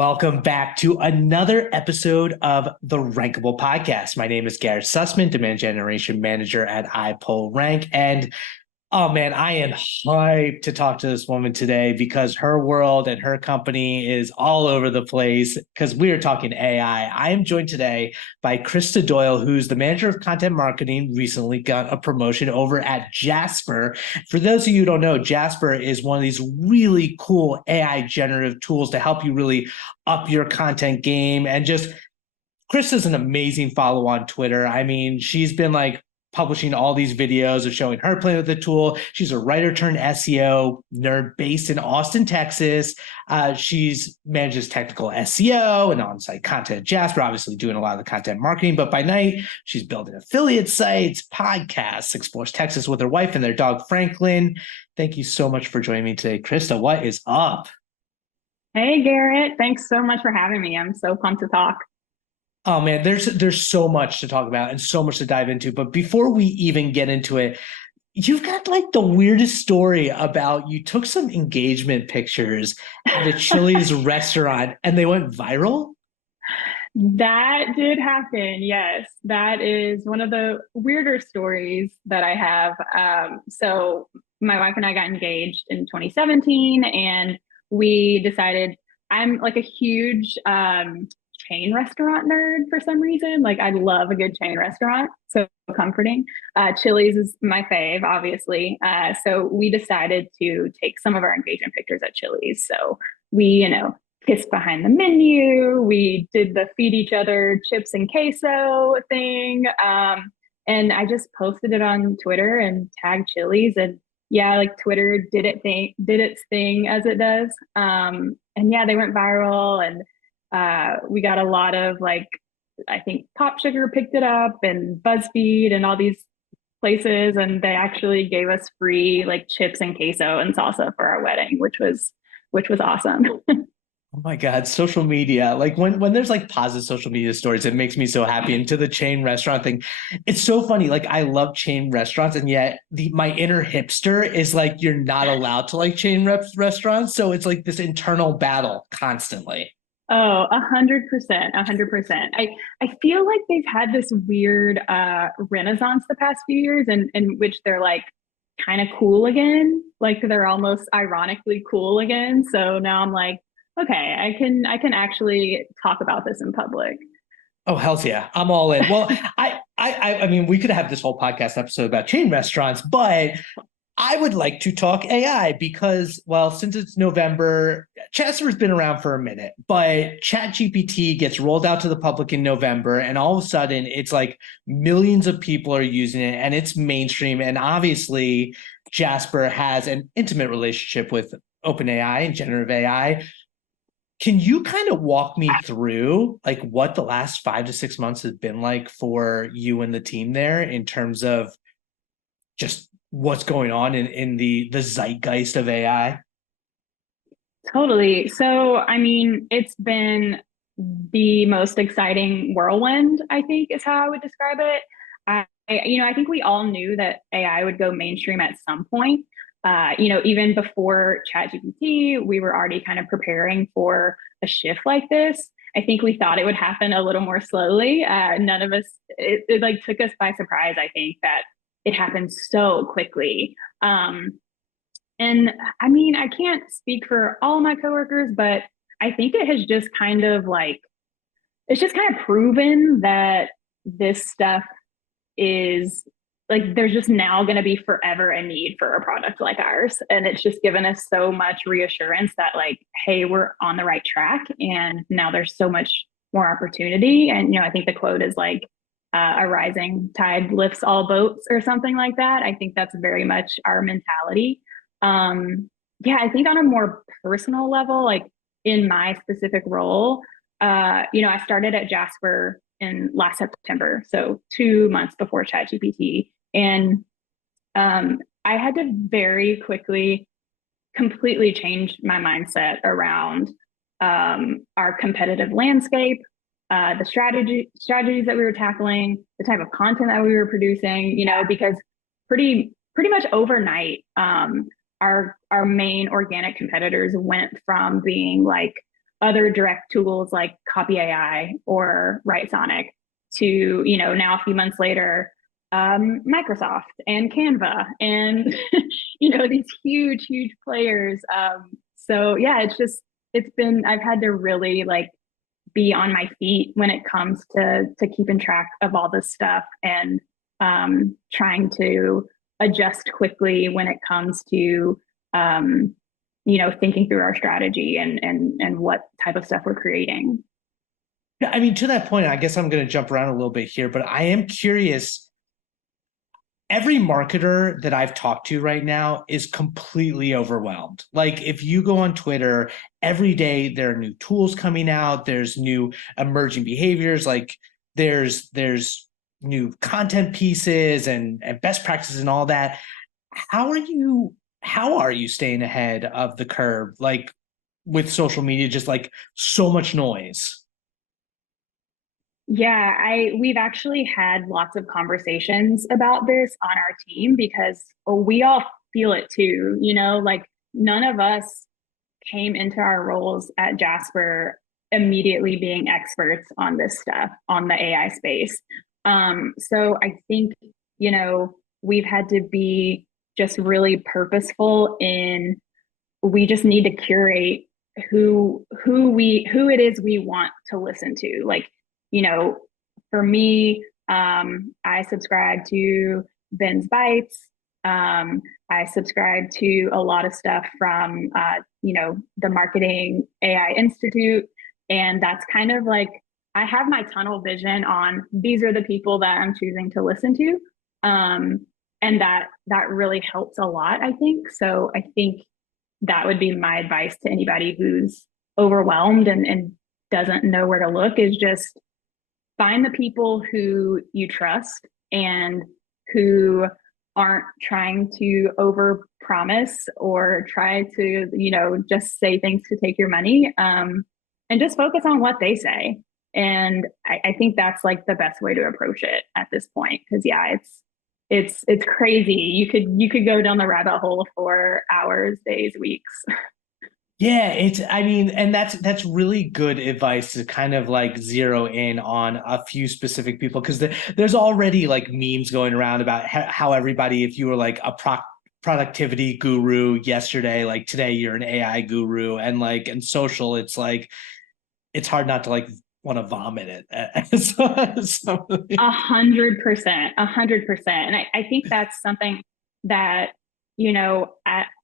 Welcome back to another episode of the Rankable podcast. My name is Garrett Sussman, Demand Generation Manager at iPullRank. And oh man, I am hyped to talk to this woman today because her world and her company is all over the place because we are talking AI. I am joined today by Krista Doyle, who's the manager of content marketing, recently got a promotion over at Jasper. For those of you who don't know, Jasper is one of these really cool AI generative tools to help you really up your content game. And just Krista's an amazing follow on Twitter. I mean, she's been like publishing all these videos of showing her playing with the tool. She's a writer turned SEO nerd based in Austin, Texas. She's manages technical SEO and on-site content at Jasper, obviously doing a lot of the content marketing. But by night, she's building affiliate sites, podcasts, explores Texas with her wife and their dog, Franklin. Thank you so much for joining me today, Krista. What is up? Hey, Garrett. Thanks so much for having me. I'm so pumped to talk. Oh man, there's so much to talk about and so much to dive into. But before we even get into it, you've got like the weirdest story about you took some engagement pictures at a Chili's restaurant and they went viral. That did happen. Yes, that is one of the weirder stories that I have. So my wife and I got engaged in 2017, and we decided I'm like a huge chain restaurant nerd for some reason. Like I love a good chain restaurant, so comforting. Chili's is my fave, obviously. So we decided to take some of our engagement pictures at Chili's. So we kissed behind the menu. We did the feed each other chips and queso thing. And I just posted it on Twitter and tagged Chili's. And yeah, like Twitter did its thing as it does. And yeah, they went viral, and we got a lot of like, I think Pop Sugar picked it up and BuzzFeed and all these places, and they actually gave us free like chips and queso and salsa for our wedding, which was awesome. Oh my God, social media. Like when there's like positive social media stories, it makes me so happy. And to the chain restaurant thing, it's so funny. Like I love chain restaurants, and yet my inner hipster is like, you're not allowed to like restaurants. So it's like this internal battle constantly. Oh, 100%, 100%. I feel like they've had this weird renaissance the past few years in which they're like kind of cool again. Like they're almost ironically cool again. So now I'm like, okay, I can actually talk about this in public. Oh, hells yeah. I'm all in. Well, I mean, we could have this whole podcast episode about chain restaurants, but I would like to talk AI because, well, since it's November, Jasper's been around for a minute, but ChatGPT gets rolled out to the public in November, and all of a sudden it's like millions of people are using it and it's mainstream. And obviously, Jasper has an intimate relationship with OpenAI and generative AI. Can you kind of walk me through like what the last 5 to 6 months has been like for you and the team there in terms of just what's going on in the zeitgeist of AI? Totally. So, I mean, it's been the most exciting whirlwind, I think is how I would describe it. I think we all knew that AI would go mainstream at some point. Even before ChatGPT, we were already kind of preparing for a shift like this. I think we thought it would happen a little more slowly. None of us, it like took us by surprise, I think, that it happened so quickly. And I mean, I can't speak for all of my coworkers, but I think it has just kind of like, it's just kind of proven that this stuff is like, there's just now going to be forever a need for a product like ours. And it's just given us so much reassurance that, like, hey, we're on the right track. And now there's so much more opportunity. And, I think the quote is like, a rising tide lifts all boats or something like that. I think that's very much our mentality. Yeah, I think on a more personal level, like in my specific role, I started at Jasper in last September, so 2 months before ChatGPT, and I had to very quickly completely change my mindset around our competitive landscape, the strategies that we were tackling, the type of content that we were producing. Because pretty much overnight, our main organic competitors went from being like other direct tools like Copy AI or Writesonic to, now a few months later, Microsoft and Canva and, these huge, huge players. So yeah, I've had to really like be on my feet when it comes to keeping track of all this stuff and trying to adjust quickly when it comes to thinking through our strategy and what type of stuff we're creating. Yeah, I mean, to that point, I guess I'm going to jump around a little bit here, but I am curious. Every marketer that I've talked to right now is completely overwhelmed. Like if you go on Twitter, every day there are new tools coming out, there's new emerging behaviors, like there's new content pieces and best practices and all that. How are you staying ahead of the curve like with social media, just like so much noise? Yeah, we've actually had lots of conversations about this on our team because we all feel it too, like none of us came into our roles at Jasper immediately being experts on this stuff, on the AI space. So I think, we've had to be just really purposeful in we just need to curate who it is we want to listen to. Like, for me, I subscribe to Ben's Bites. I subscribe to a lot of stuff from the Marketing AI Institute. And that's kind of like I have my tunnel vision on these are the people that I'm choosing to listen to. And that really helps a lot, I think. So I think that would be my advice to anybody who's overwhelmed and doesn't know where to look is just find the people who you trust and who aren't trying to over promise or try to, just say things to take your money. And just focus on what they say. And I think that's like the best way to approach it at this point. Cause yeah, it's crazy. You could go down the rabbit hole for hours, days, weeks. Yeah, I mean, and that's really good advice to kind of like zero in on a few specific people because there's already like memes going around about how everybody, if you were like a productivity guru yesterday, like today you're an AI guru, and like in social, it's like it's hard not to like want to vomit it. So, 100%, 100%. And I think that's something that,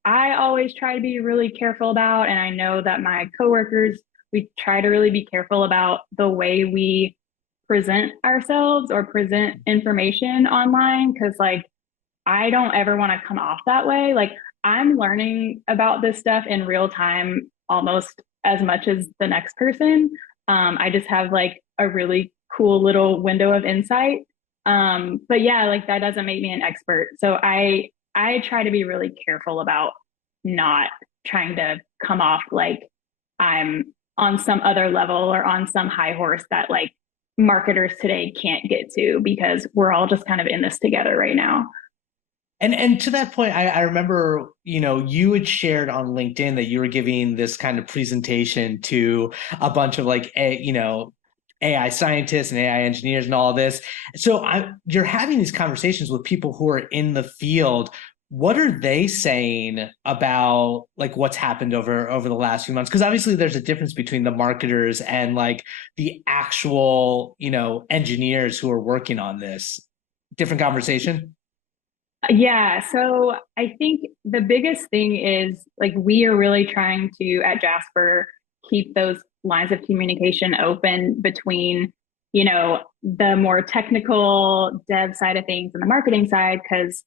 I always try to be really careful about. And I know that my coworkers, we try to really be careful about the way we present ourselves or present information online. Cause like, I don't ever want to come off that way. Like I'm learning about this stuff in real time almost as much as the next person. I just have like a really cool little window of insight. But yeah, like that doesn't make me an expert. So I try to be really careful about not trying to come off like I'm on some other level or on some high horse that like marketers today can't get to because we're all just kind of in this together right now. and to that point, I remember, you had shared on LinkedIn that you were giving this kind of presentation to a bunch of like, AI scientists and AI engineers and all of this. So you're having these conversations with people who are in the field. What are they saying about like what's happened over the last few months? Because obviously there's a difference between the marketers and like the actual, engineers who are working on this. Different conversation. Yeah, so I think the biggest thing is like we are really trying to at Jasper keep those lines of communication open between, the more technical dev side of things and the marketing side because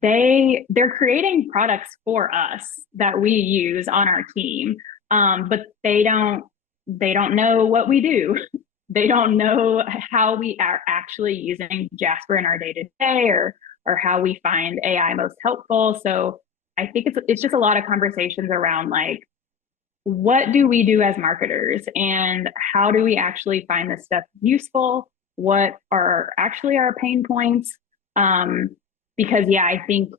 they're creating products for us that we use on our team. But they don't know what we do. They don't know how we are actually using Jasper in our day to day or how we find AI most helpful. So I think it's just a lot of conversations around like what do we do as marketers and how do we actually find this stuff useful? What are actually our pain points? Because yeah, I think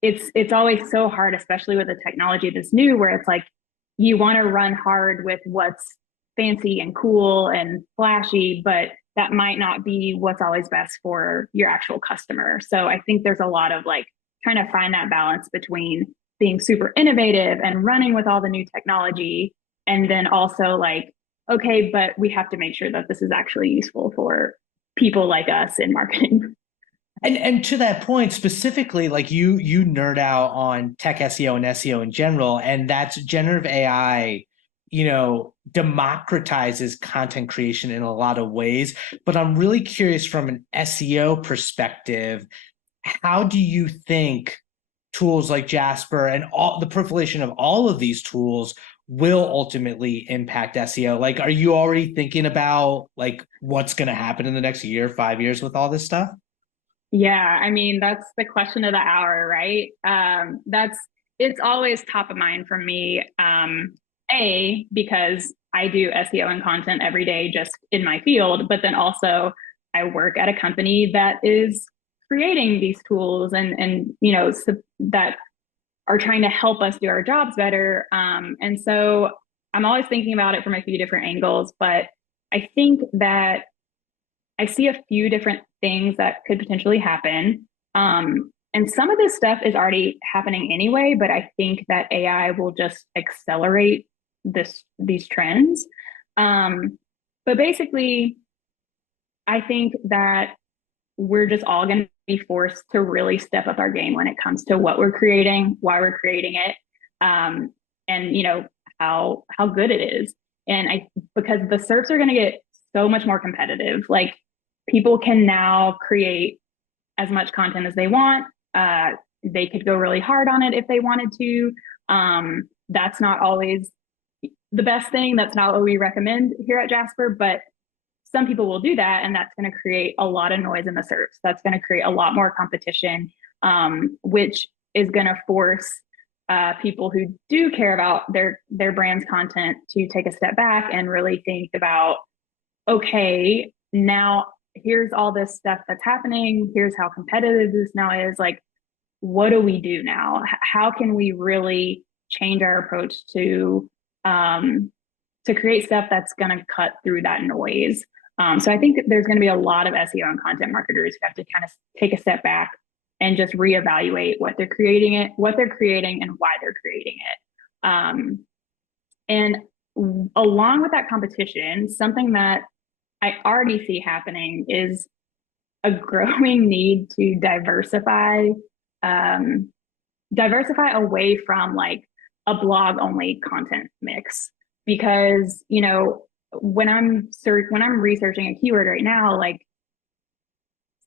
it's always so hard, especially with a technology that's new, where it's like you want to run hard with what's fancy and cool and flashy, but that might not be what's always best for your actual customer. So I think there's a lot of like trying to find that balance between being super innovative and running with all the new technology, and then also like, okay, but we have to make sure that this is actually useful for people like us in marketing. And to that point specifically, like you nerd out on tech SEO and SEO in general, and that's generative AI, democratizes content creation in a lot of ways. But I'm really curious from an SEO perspective, how do you think tools like Jasper and all the proliferation of all of these tools will ultimately impact SEO? Like, are you already thinking about like what's going to happen in the next year, 5 years with all this stuff? Yeah, I mean, that's the question of the hour, right? It's always top of mind for me. Because I do SEO and content every day just in my field, but then also I work at a company that is creating these tools and that are trying to help us do our jobs better. And so I'm always thinking about it from a few different angles, but I think that I see a few different things that could potentially happen. And some of this stuff is already happening anyway, but I think that AI will just accelerate these trends. But basically, I think that we're just all going to be forced to really step up our game when it comes to what we're creating, why we're creating it, and how good it is. And because the SERPs are going to get so much more competitive. Like people can now create as much content as they want. They could go really hard on it if they wanted to. That's not always the best thing. That's not what we recommend here at Jasper, but some people will do that, and that's going to create a lot of noise in the SERPs. That's going to create a lot more competition, which is going to force people who do care about their brand's content to take a step back and really think about, okay, now here's all this stuff that's happening. Here's how competitive this now is. Like, what do we do now? How can we really change our approach to create stuff that's going to cut through that noise? So I think there's going to be a lot of SEO and content marketers who have to kind of take a step back and just reevaluate what they're creating and why they're creating it. And along with that competition, something that I already see happening is a growing need to diversify away from like a blog only content mix. Because, when I'm researching a keyword right now, like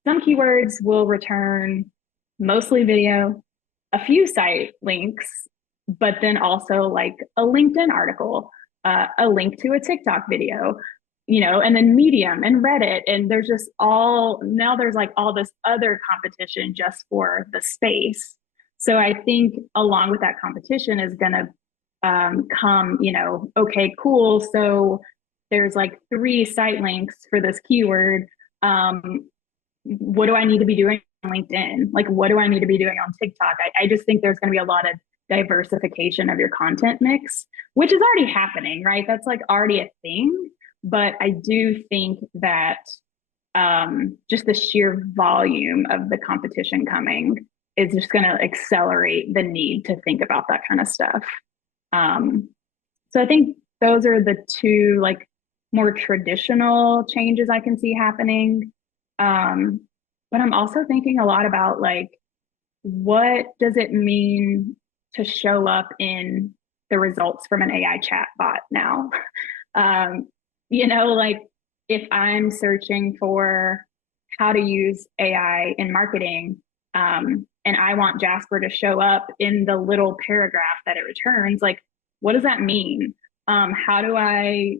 some keywords will return mostly video, a few site links, but then also like a LinkedIn article, a link to a TikTok video, and then Medium and Reddit. And there's like all this other competition just for the space. So I think along with that competition is going to come, okay, cool. So there's like 3 site links for this keyword. What do I need to be doing on LinkedIn? Like, what do I need to be doing on TikTok? I just think there's going to be a lot of diversification of your content mix, which is already happening, right? That's like already a thing. But I do think that just the sheer volume of the competition coming is just going to accelerate the need to think about that kind of stuff. So I think those are the 2 like more traditional changes I can see happening. But I'm also thinking a lot about like, what does it mean to show up in the results from an AI chat bot now? Like if I'm searching for how to use AI in marketing, and I want Jasper to show up in the little paragraph that it returns, like, what does that mean? How do I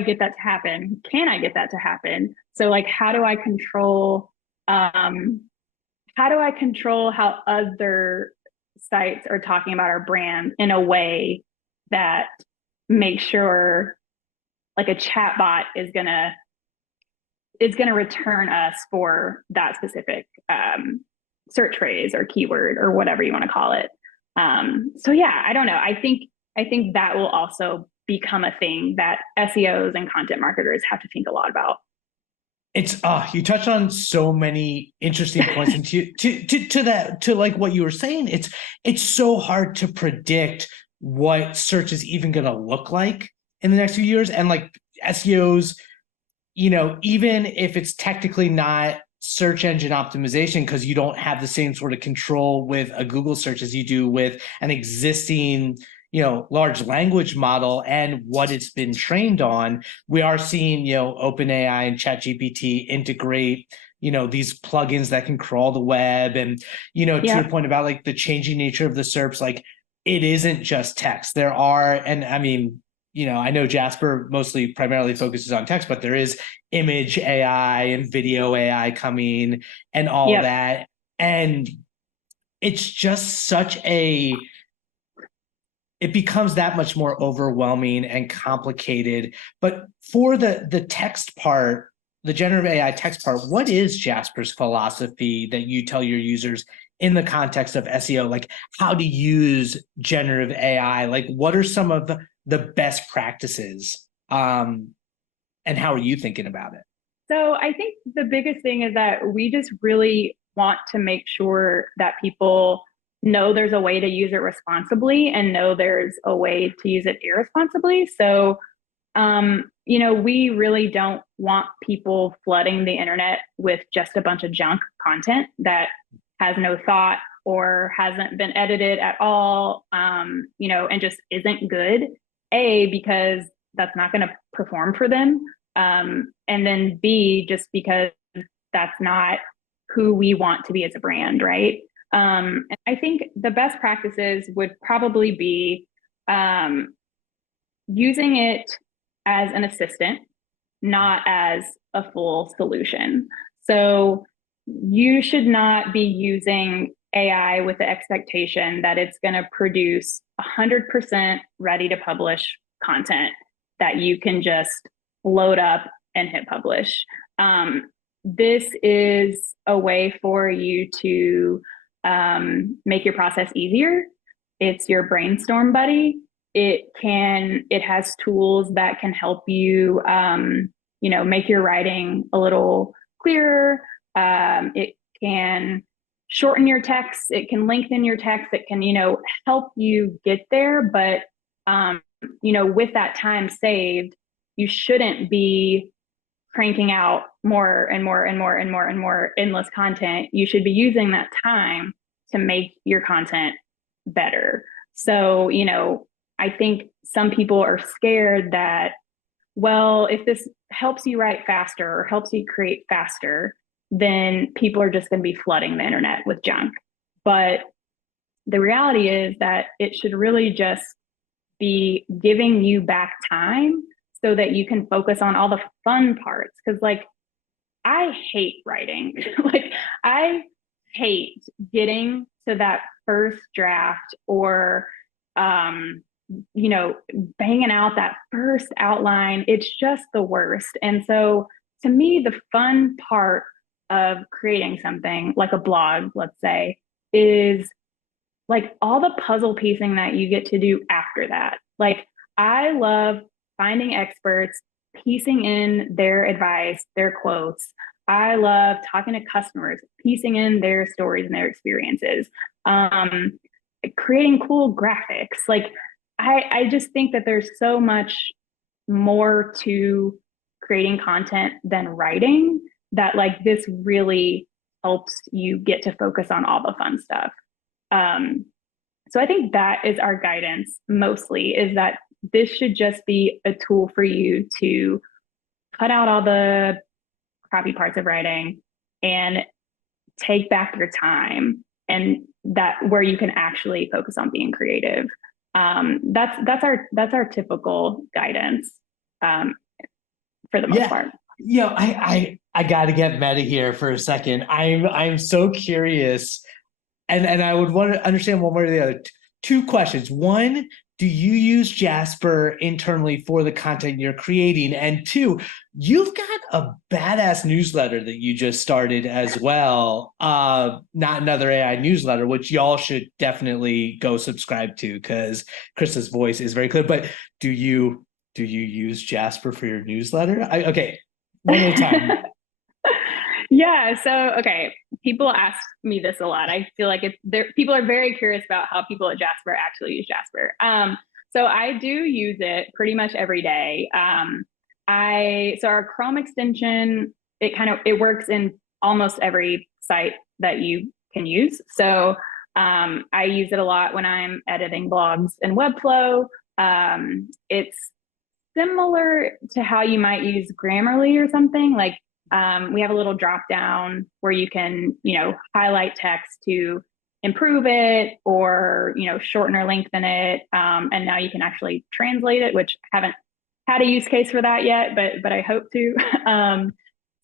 get that to happen? Can I get that to happen? So like, how do I control how other sites are talking about our brand in a way that makes sure like a chatbot is gonna return us for that specific search phrase or keyword or whatever you want to call it. So yeah, I don't know. I think I think that will also become a thing that SEOs and content marketers have to think a lot about. It's you touch on so many interesting points, and to like what you were saying, it's so hard to predict what search is even going to look like in the next few years. And like SEOs, even if it's technically not search engine optimization, because you don't have the same sort of control with a Google search as you do with an existing large language model and what it's been trained on. We are seeing OpenAI and ChatGPT integrate these plugins that can crawl the web, and to your point about like the changing nature of the SERPs, like it isn't just text. There are, and I mean, I know Jasper primarily focuses on text, but there is image AI and video AI coming and all that. And it's just it becomes that much more overwhelming and complicated. But for the text part, the generative AI text part, what is Jasper's philosophy that you tell your users in the context of SEO? Like how to use generative AI? Like what are some of the best practices? And how are you thinking about it? So I think the biggest thing is that we just really want to make sure that people know there's a way to use it responsibly and know there's a way to use it irresponsibly. So, we really don't want people flooding the internet with just a bunch of junk content that has no thought or hasn't been edited at all, and just isn't good. Because that's not going to perform for them. And then B, just because that's not who we want to be as a brand, right? And I think the best practices would probably be using it as an assistant, not as a full solution. So you should not be using AI with the expectation that it's going to produce 100% ready to publish content that you can just load up and hit publish. This is a way for you to make your process easier. It's your brainstorm buddy. It has tools that can help you, make your writing a little clearer. It can shorten your text. It can lengthen your text. It can, help you get there. But, with that time saved, you shouldn't be cranking out more and more and more and more and more endless content. You should be using that time to make your content better. So, I think some people are scared that, well, if this helps you write faster or helps you create faster, then people are just going to be flooding the internet with junk. But the reality is that it should really just be giving you back time so that you can focus on all the fun parts. Because I hate writing. I hate getting to that first draft or, banging out that first outline. It's just the worst. And so to me, the fun part of creating something like a blog, let's say, is all the puzzle piecing that you get to do after that. I love finding experts, piecing in their advice, their quotes. I love talking to customers, piecing in their stories and their experiences, creating cool graphics. I just think that there's so much more to creating content than writing that this really helps you get to focus on all the fun stuff. So I think that is our guidance mostly, is that this should just be a tool for you to cut out all the crappy parts of writing and take back your time, and that where you can actually focus on being creative. That's our typical guidance for the most part. I got to get meta here for a second. I'm so curious, and I would want to understand one way or the other. Two questions. One, do you use Jasper internally for the content you're creating? And two, you've got a badass newsletter that you just started as well. Not another AI newsletter, which y'all should definitely go subscribe to because Krista's voice is very clear. But do you use Jasper for your newsletter? Okay, one at a time. Yeah. So, okay. People ask me this a lot. I feel like people are very curious about how people at Jasper actually use Jasper. So I do use it pretty much every day. So our Chrome extension, it works in almost every site that you can use. So, I use it a lot when I'm editing blogs in Webflow. It's similar to how you might use Grammarly or something. Like, we have a little drop down where you can, highlight text to improve it or, shorten or lengthen it. And now you can actually translate it, which I haven't had a use case for that yet, but I hope to.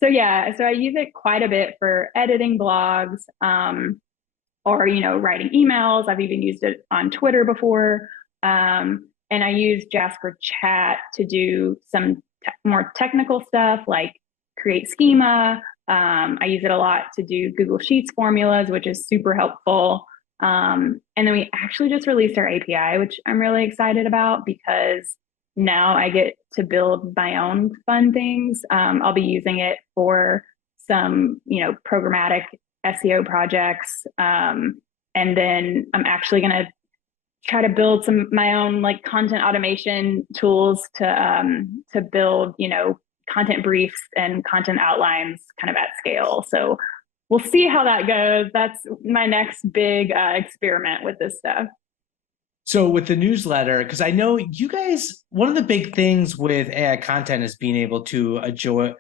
So yeah, so I use it quite a bit for editing blogs, or, writing emails. I've even used it on Twitter before. And I use Jasper Chat to do some more technical stuff like create schema. I use it a lot to do Google Sheets formulas, which is super helpful. And then we actually just released our API, which I'm really excited about because now I get to build my own fun things. I'll be using it for some, programmatic SEO projects. And then I'm actually going to try to build my own like content automation tools to build, content briefs and content outlines kind of at scale. So we'll see how that goes. That's my next big experiment with this stuff. So with the newsletter, because I know you guys, one of the big things with AI content is being able to adjust,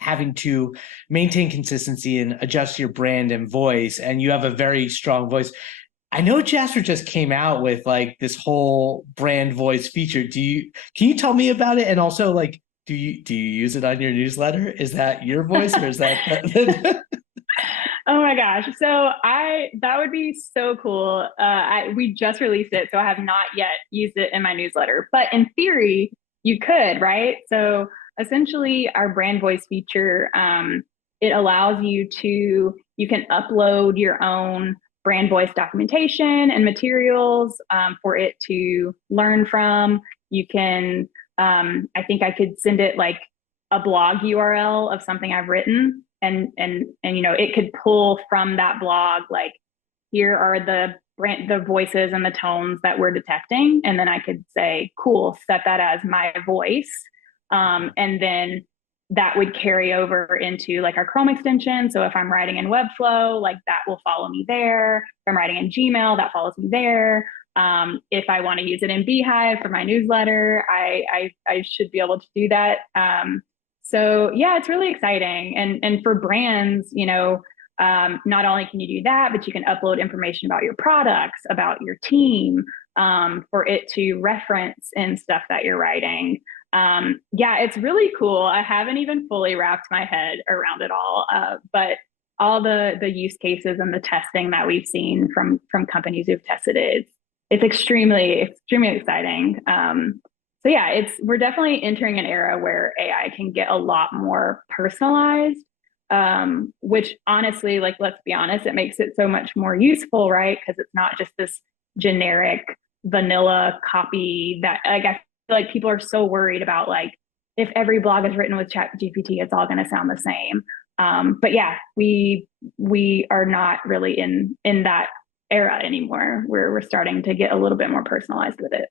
having to maintain consistency and adjust your brand and voice. And you have a very strong voice. I know Jasper just came out with like this whole brand voice feature. Can you tell me about it? And also like, do you use it on your newsletter? Is that your voice or is that? Oh my gosh. So that would be so cool. We just released it, so I have not yet used it in my newsletter, but in theory you could, right? So essentially our brand voice feature, it allows you can upload your own brand voice documentation and materials, for it to learn from. You can, I think I could send it like a blog URL of something I've written, and it could pull from that blog like, here are the voices and the tones that we're detecting, and then I could say, cool, set that as my voice, and then that would carry over into like our Chrome extension. So if I'm writing in Webflow, like that will follow me there. If I'm writing in Gmail, that follows me there. If I want to use it in Beehive for my newsletter, I should be able to do that. So yeah, it's really exciting. And for brands, not only can you do that, but you can upload information about your products, about your team, for it to reference in stuff that you're writing. Yeah, it's really cool. I haven't even fully wrapped my head around it all, but all the use cases and the testing that we've seen from companies who've tested it, it's extremely exciting. So yeah, we're definitely entering an era where AI can get a lot more personalized, which honestly, like, let's be honest, it makes it so much more useful, right? Because it's not just this generic vanilla copy that, like, I feel like people are so worried about, like, if every blog is written with ChatGPT, it's all going to sound the same. But yeah, we are not really in that era anymore. We're starting to get a little bit more personalized with it.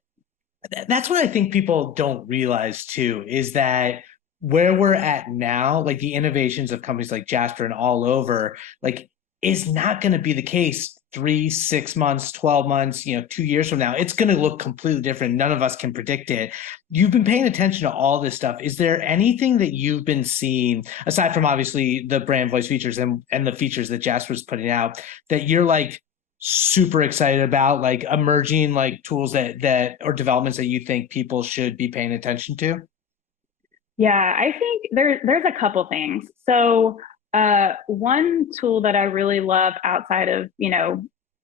That's what I think people don't realize too, is that where we're at now, like the innovations of companies like Jasper and all over, like, is not going to be the case 3, 6 months, 12 months, 2 years from now. It's going to look completely different. None of us can predict it. You've been paying attention to all this stuff. Is there anything that you've been seeing, aside from obviously the brand voice features and the features that Jasper's putting out, that you're like super excited about, like emerging like tools that or developments that you think people should be paying attention to? Yeah, I think there's a couple things. So one tool that I really love outside of,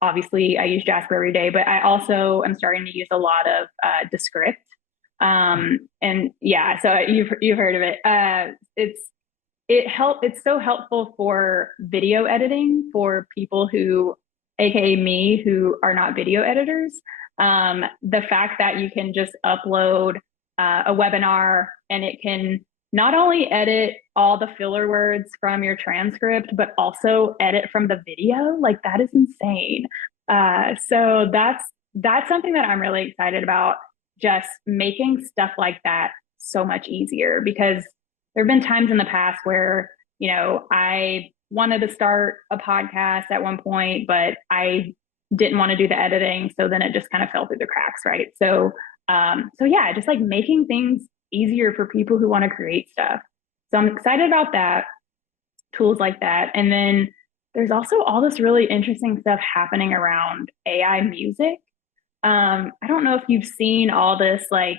obviously I use Jasper every day, but I also am starting to use a lot of Descript. And yeah, so you've heard of it. It's so helpful for video editing for people who, aka me, who are not video editors. The fact that you can just upload a webinar and it can not only edit all the filler words from your transcript, but also edit from the video, like that is insane. So that's something that I'm really excited about, just making stuff like that so much easier, because there have been times in the past where, I wanted to start a podcast at one point, but I didn't want to do the editing. So then it just kind of fell through the cracks. Right. So yeah, just like making things easier for people who want to create stuff. So I'm excited about that, tools like that. And then there's also all this really interesting stuff happening around AI music. I don't know if you've seen all this like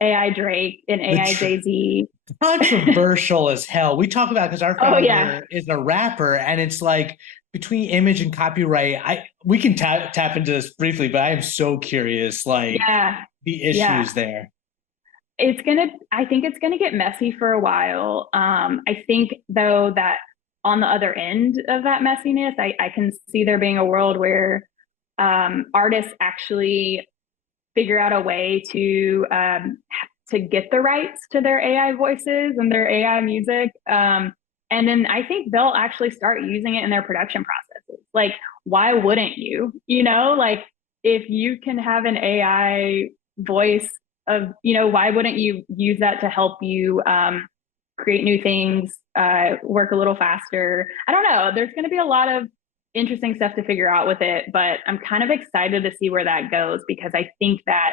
AI Drake and AI Jay-Z. Controversial as hell. We talk about because our founder is a rapper, and it's like between image and copyright. We can tap into this briefly, but I am so curious, like the issues there. I think it's gonna get messy for a while. I think though that on the other end of that messiness, I can see there being a world where artists actually figure out a way to get the rights to their AI voices and their AI music. And then I think they'll actually start using it in their production processes. Like, why wouldn't you? Like if you can have an AI voice of, why wouldn't you use that to help you create new things, work a little faster? I don't know. There's going to be a lot of interesting stuff to figure out with it, but I'm kind of excited to see where that goes, because I think that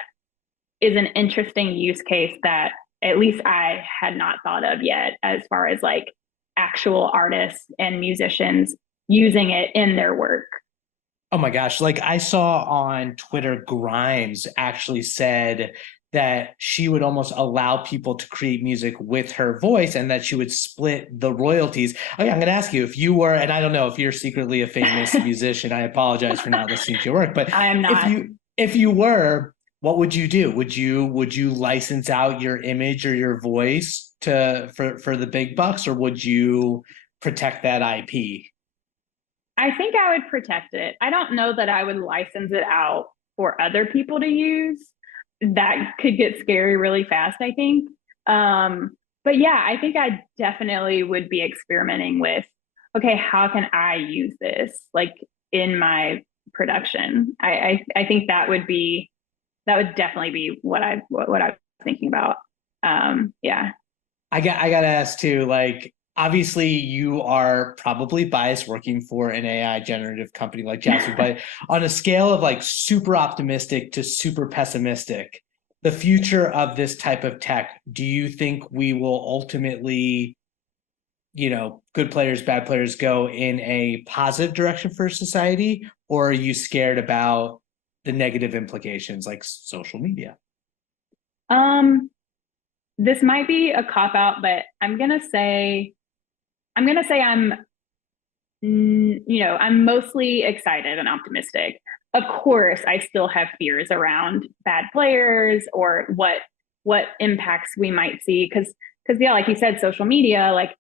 is an interesting use case that at least I had not thought of yet, as far as like actual artists and musicians using it in their work. Oh my gosh. Like I saw on Twitter, Grimes actually said that she would almost allow people to create music with her voice and that she would split the royalties. Okay, I'm going to ask you if you were, and I don't know if you're secretly a famous musician, I apologize for not listening to your work, but I am not. If you were, what would you do? Would you license out your image or your voice for the big bucks, or would you protect that IP? I think I would protect it. I don't know that I would license it out for other people to use. That could get scary really fast, I think. But yeah, I think I definitely would be experimenting with, okay, how can I use this like in my production? I think that would definitely be what I was thinking about. Yeah. I got to ask too, like, obviously you are probably biased working for an AI generative company like Jasper, but on a scale of like super optimistic to super pessimistic, the future of this type of tech, do you think we will ultimately, good players, bad players go in a positive direction for society? Or are you scared about the negative implications like social media? This might be a cop out, but I'm gonna say I'm mostly excited and optimistic. Of course, I still have fears around bad players or what impacts we might see, because yeah, like you said, social media, like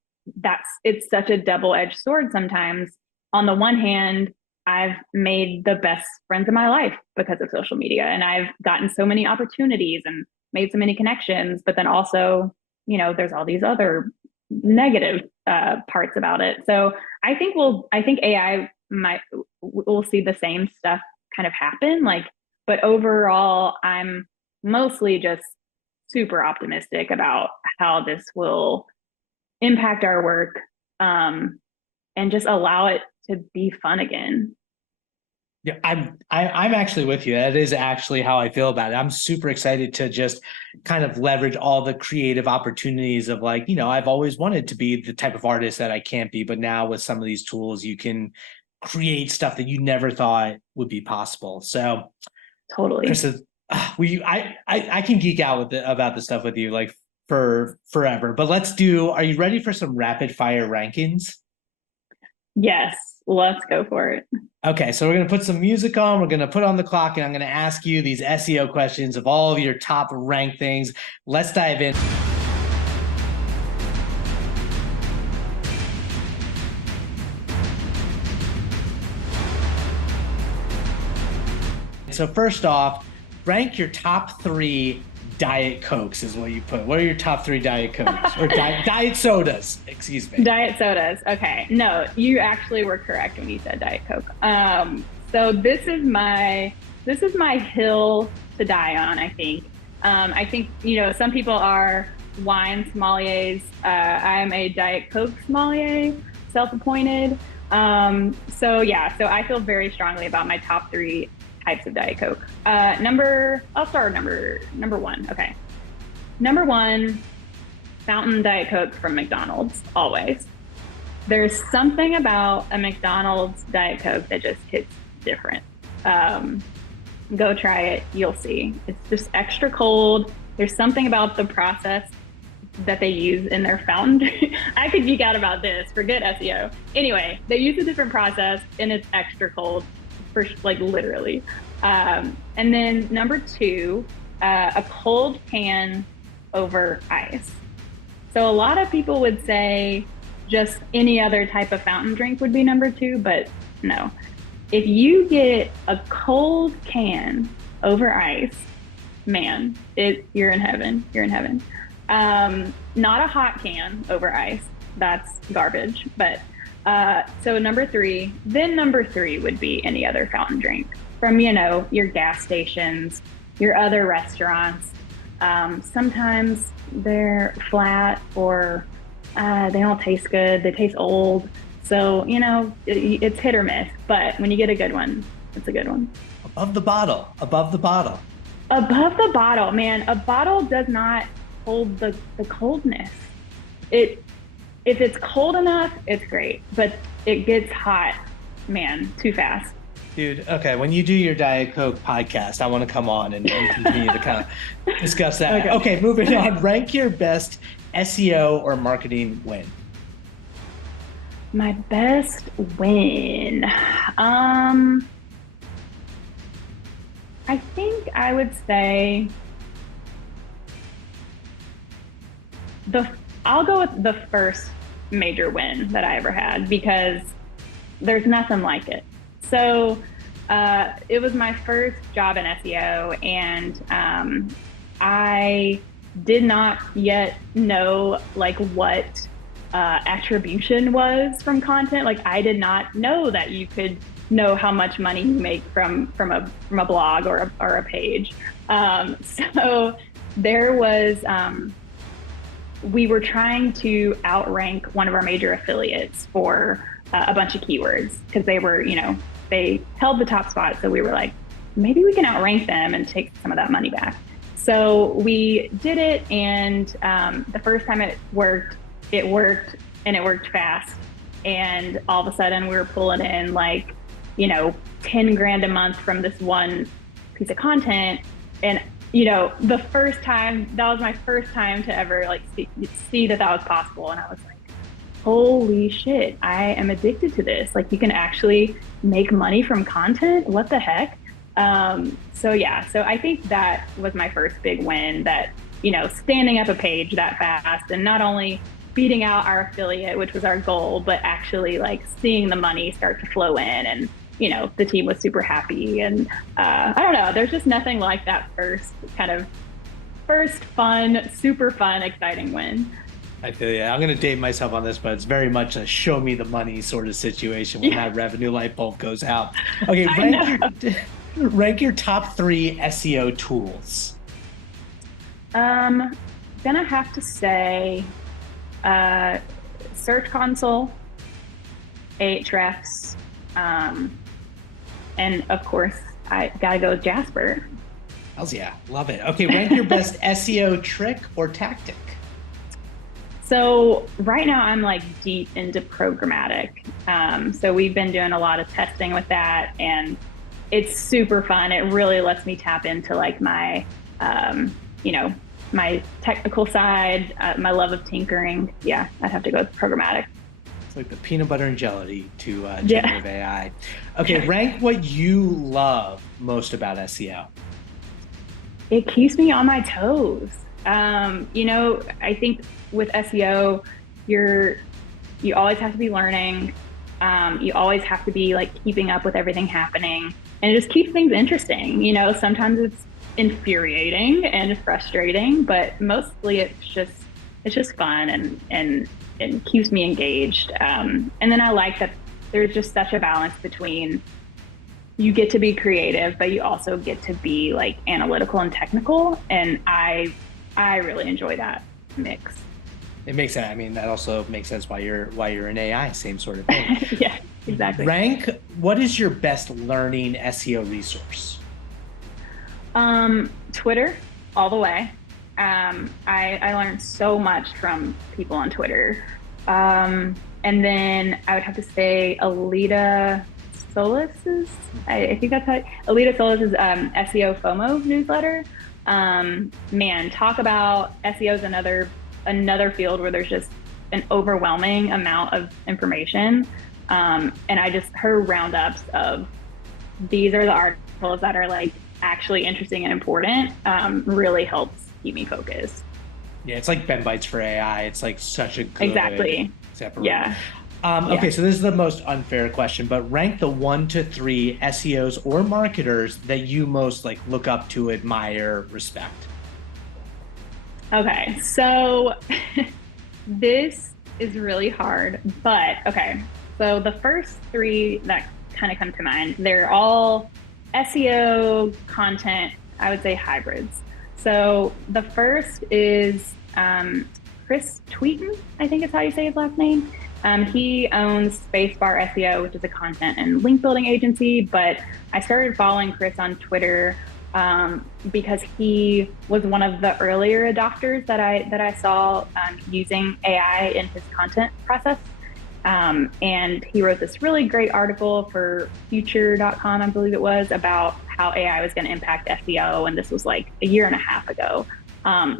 it's such a double-edged sword sometimes. On the one hand, I've made the best friends of my life because of social media, and I've gotten so many opportunities and made so many connections, but then also, there's all these other negative parts about it. So I think AI we'll see the same stuff kind of happen. Like, but overall, I'm mostly just super optimistic about how this will impact our work, and just allow it to be fun again. Yeah, I'm actually with you. That is actually how I feel about it. I'm super excited to just kind of leverage all the creative opportunities of like, I've always wanted to be the type of artist that I can't be, but now with some of these tools, you can create stuff that you never thought would be possible. So totally. Krista, I can geek out about this stuff with you like for forever, but are you ready for some rapid fire rankings? Yes, let's go for it. Okay, so we're going to put some music on. We're going to put on the clock, and I'm going to ask you these SEO questions of all of your top ranked things. Let's dive in. So first off, rank your top 3 Diet Cokes is what you put. What are your top 3 Diet Cokes? Or diet sodas, excuse me. Diet sodas. Okay. No, you actually were correct when you said Diet Coke. So this is my hill to die on, I think. I think, some people are wine sommeliers. I'm a Diet Coke sommelier, self-appointed. So I feel very strongly about my top 3 types of Diet Coke. I'll start with number 1. Okay. Number 1, fountain Diet Coke from McDonald's, always. There's something about a McDonald's Diet Coke that just hits different. Go try it, you'll see. It's just extra cold. There's something about the process that they use in their fountain. I could geek out about this, forget SEO. Anyway, they use a different process and it's extra cold, for literally. And then number 2, a cold can over ice. So a lot of people would say just any other type of fountain drink would be number 2, but no. If you get a cold can over ice, man, you're in heaven. You're in heaven. Not a hot can over ice. That's garbage. But so number 3 would be any other fountain drink from, your gas stations, your other restaurants. Sometimes they're flat or they don't taste good. They taste old. So, it's hit or miss. But when you get a good one, it's a good one. Above the bottle. Above the bottle, man. A bottle does not hold the coldness. If it's cold enough, it's great. But it gets hot, man, too fast. Dude, okay, when you do your Diet Coke podcast, I want to come on and continue to kind of discuss that. Okay, moving on. Rank your best SEO or marketing win. My best win. I think I would say I'll go with the first major win that I ever had, because there's nothing like it. So it was my first job in SEO, and I did not yet know what attribution was from content. I did not know that you could know how much money you make from a blog or a page. So there was we were trying to outrank one of our major affiliates for a bunch of keywords, because they were, they held the top spot. So we were like, maybe we can outrank them and take some of that money back. So we did it, and the first time it worked, and it worked fast. And all of a sudden we were pulling in 10 grand a month from this one piece of content. And, the first time, that was my first time to ever see that was possible. And I was like, holy shit, I am addicted to this. You can actually make money from content. What the heck? So I think that was my first big win, that, standing up a page that fast and not only beating out our affiliate, which was our goal, but actually seeing the money start to flow in, and, the team was super happy. And I don't know, there's just nothing like that first fun, super fun, exciting win. I feel you. I'm going to date myself on this, but it's very much a show me the money sort of situation when that revenue light bulb goes out. Okay, rank your top 3 SEO tools. Gonna have to say Search Console, Ahrefs, and of course I gotta go with Jasper. Hells yeah, love it. Okay, rank your best SEO trick or tactic. So right now I'm deep into programmatic. So we've been doing a lot of testing with that, and it's super fun. It really lets me tap into my, my technical side, my love of tinkering. Yeah, I'd have to go with programmatic. It's like the peanut butter and jelly to Yeah. generative AI. Okay, rank what you love most about SEO. It keeps me on my toes. I think with SEO, you're you always have to be learning. You always have to be like keeping up with everything happening, and it just keeps things interesting. Sometimes it's infuriating and frustrating, but mostly it's just fun and keeps me engaged. And then I like that there's just such a balance between you get to be creative, but you also get to be like analytical and technical. And I really enjoy that mix. It makes sense. I mean, that also makes sense why you're in AI, same sort of thing. Yeah, exactly. Rank, what is your best learning SEO resource? Twitter, all the way. I learned so much from people on Twitter. And then I would have to say Alita Solis's, I think that's how, Alita Solis's SEO FOMO newsletter. Man, talk about SEOs another field where there's just an overwhelming amount of information. And her roundups of these are the articles that are like actually interesting and important really helps keep me focused. Yeah, it's like Ben Bites for AI. It's like such a good Exactly. separate. Yeah. Okay, so this is the most unfair question, but rank the 1 to 3 SEOs or marketers that you most like look up to, admire, respect. Okay, so this is really hard, but okay. So the first 3 that kind of come to mind, they're all SEO content, I would say hybrids. So the first is Chris Tweeten, I think is how you say his last name. He owns Spacebar SEO, which is a content and link building agency, but I started following Chris on Twitter because he was one of the earlier adopters that I saw using AI in his content process. And he wrote this really great article for future.com, I believe it was, about how AI was going to impact SEO. And this was like a year and a half ago.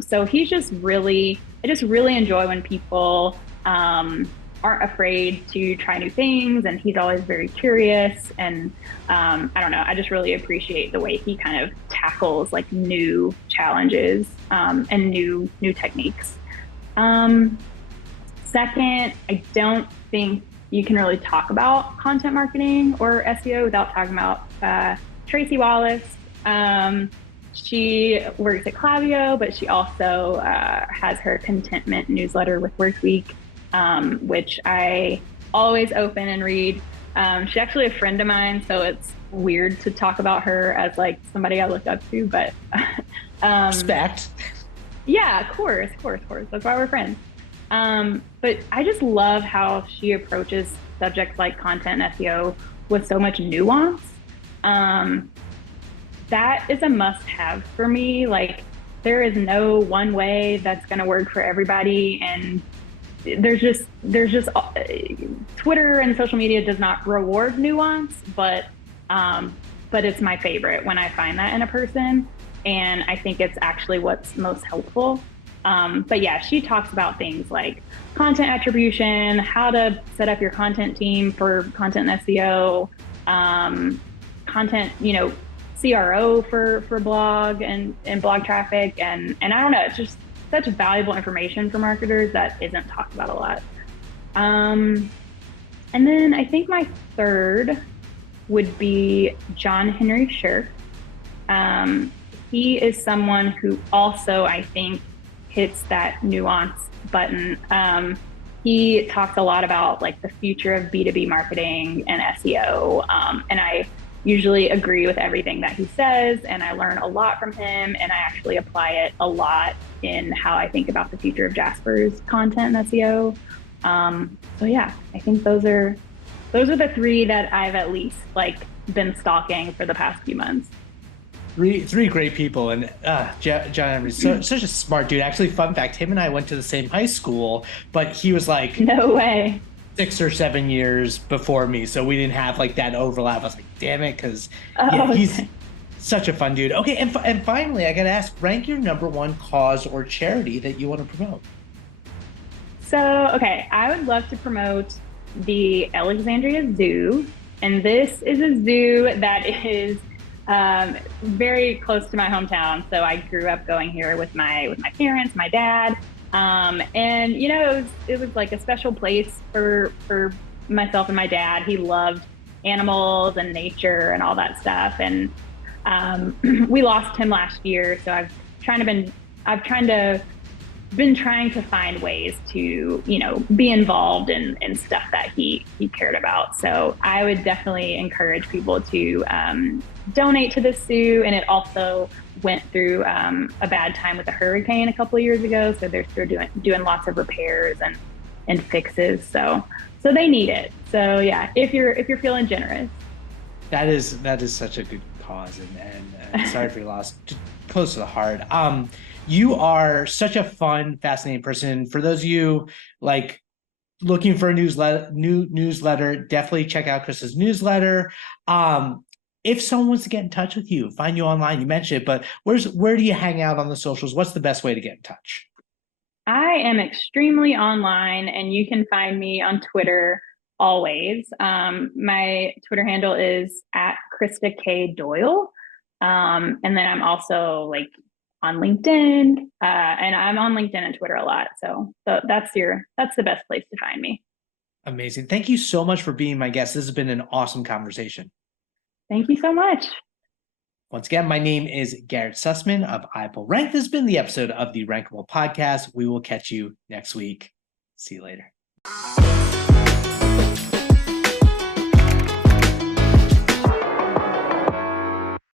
So I just really enjoy when people aren't afraid to try new things. And he's always very curious. And I don't know, I just really appreciate the way he kind of tackles like new challenges and new techniques. Second, I don't think you can really talk about content marketing or SEO without talking about Tracy Wallace. She works at Klaviyo, but she also has her contentment newsletter with Workweek, which I always open and read. She's actually a friend of mine, so it's weird to talk about her as like somebody I look up to, but Respect. Yeah, of course. That's why we're friends. But I just love how she approaches subjects like content and SEO with so much nuance. That is a must-have for me. Like, there is no one way that's going to work for everybody, and there's just Twitter and social media does not reward nuance, but it's my favorite when I find that in a person, and I think it's actually what's most helpful. But yeah, she talks about things like content attribution, how to set up your content team for content and SEO, content, CRO for blog and blog traffic. And I don't know, it's just such valuable information for marketers that isn't talked about a lot. And then I think my third would be John Henry Shirk. He is someone who also, I think, hits that nuance button. He talks a lot about like the future of B2B marketing and SEO. And I usually agree with everything that he says, and I learn a lot from him, and I actually apply it a lot in how I think about the future of Jasper's content and SEO. So yeah, I think those are the 3 that I've at least like been stalking for the past few months. Three great people, and John is such a smart dude. Actually, fun fact: him and I went to the same high school, but he was like, no way, 6 or 7 years before me, so we didn't have like that overlap. I was like, damn it, because he's such a fun dude. Okay, and finally, I gotta ask: rank your number 1 cause or charity that you want to promote. So, okay, I would love to promote the Alexandria Zoo. And this is a zoo that is very close to my hometown. So I grew up going here with my parents, my dad. And it was like a special place for myself and my dad. He loved animals and nature and all that stuff. And we lost him last year, so I've been trying to find ways to be involved in stuff that he cared about. So I would definitely encourage people to donate to the zoo. And it also went through a bad time with a hurricane a couple of years ago, so they're still doing lots of repairs and fixes. So they need it. So yeah, if you're feeling generous. That is such a good cause, and sorry for your loss. Close to the heart. You are such a fun, fascinating person. For those of you like looking for a newsletter, definitely check out Krista's newsletter. If someone wants to get in touch with you, find you online, you mentioned it, but where do you hang out on the socials? What's the best way to get in touch? I am extremely online, and you can find me on Twitter always. My Twitter handle is at Krista K. Doyle. And then I'm also like on LinkedIn, and I'm on LinkedIn and Twitter a lot. So that's the best place to find me. Amazing. Thank you so much for being my guest. This has been an awesome conversation. Thank you so much. Once again, my name is Garrett Sussman of iPullRank. This has been the episode of the Rankable podcast. We will catch you next week. See you later.